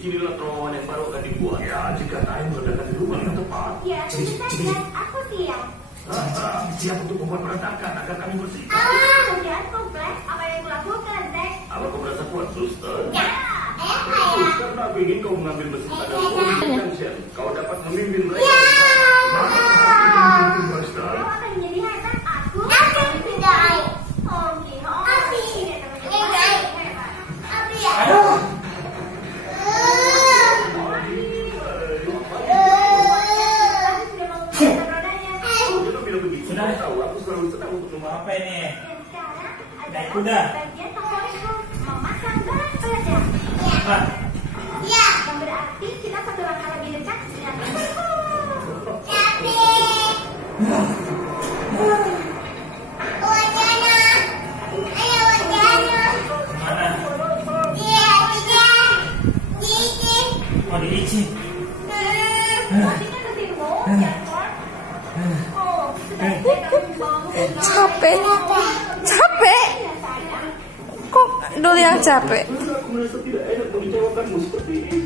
cirilah terowongan yang baru akan dibuat. Ya, jika Tae meledakan di rumah yang tepat. Ya, tentu saja. Aku siap. Siap untuk membuat berantakan agar kami bersihkan. Kerjaan kompleks, apa yang kulakukan, Zack? Apa kau merasa kuat, Suster? Ya, Karena aku ingin kau mengambil mesin pada Shen. Kau dapat memimpin mereka. Kau akan menjadi hebat. Aku tidak. Oh, ini namanya hebat. Sudah tahu, aku selalu senang untuk Apa ini? Sekarang Naik kuda. bagian favoritku, memasang bahan peledak. Apa? Yang berarti kita satu langkah lebih dekat dengan mimpiku. Mana? Oh, di licin. Maksudnya ke timur, ya, Ford? Oh, sudah kamu membawamu ke Capek. Kok Dul yang capek? Aku merasa tidak enak mengecewakanmu seperti ini.